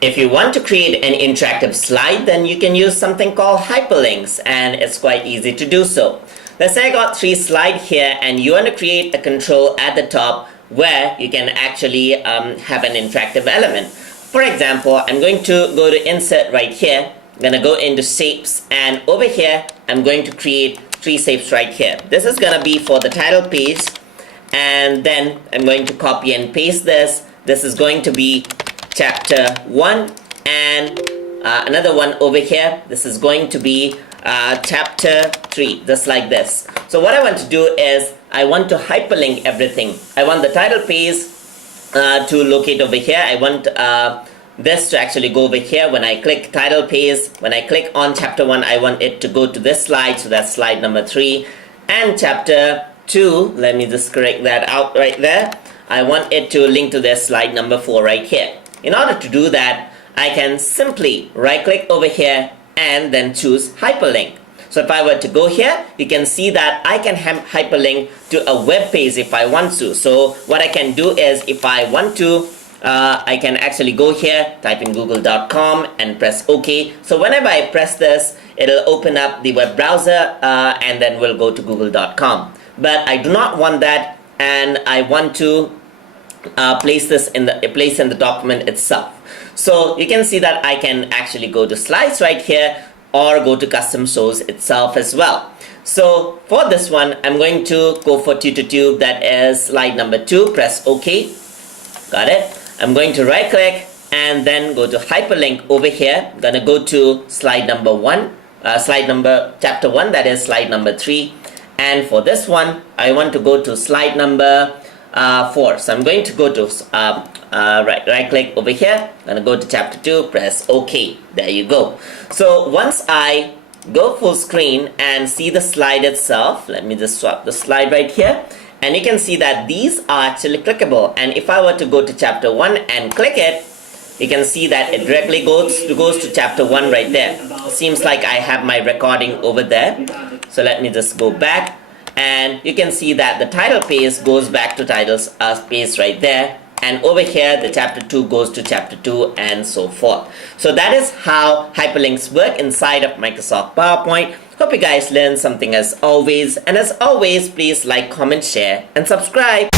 If you want to create an interactive slide, then you can use something called hyperlinks, and it's quite easy to do so. Let's say I got 3 slides here and you want to create a control at the top where you can actually have an interactive element. For example, I'm going to go to insert right here. I'm going to go into shapes, and over here I'm going to create 3 shapes right here. This is going to be for the title page, and then I'm going to copy and paste this. This is going to be chapter 1, and another one over here. This is going to be chapter 3, just like this. So what I want to do is I want to hyperlink everything. I want the title page to locate over here. I want this to actually go over here. When I click title page, when I click on chapter 1, I want it to go to this slide, so that's slide number 3. And chapter 2, let me just correct that out right there. I want it to link to this slide number 4 right here. In order to do that, I can simply right click over here and then choose hyperlink. So if I were to go here, you can see that I can hyperlink to a web page if I want to. So what I can do is, if I want to, I can actually go here, type in google.com and press OK. So whenever I press this, it'll open up the web browser and then we'll go to google.com. But I do not want that, and I want to place this in the document itself. So you can see that I can actually go to slides right here, or go to custom source itself as well. So for this one, I'm going to go for tube, that is slide number 2, press OK. Got it. I'm going to right click and then go to hyperlink over here. I'm gonna go to slide number 1, chapter 1, that is slide number 3. And for this one, I want to go to slide number 4. So I'm going to go to right click over here. I'm gonna go to chapter 2, press OK. There you go. So once I go full screen and see the slide itself, let me just swap the slide right here, and you can see that these are actually clickable. And if I were to go to chapter 1 and click it, you can see that it directly goes to chapter 1 right there. Seems like I have my recording over there. So let me just go back, and you can see that the title page goes back to titles page right there, and over here the chapter 2 goes to chapter 2, and so forth. So that is how hyperlinks work inside of Microsoft PowerPoint. Hope you guys learned something as always, and as always, please like, comment, share and subscribe.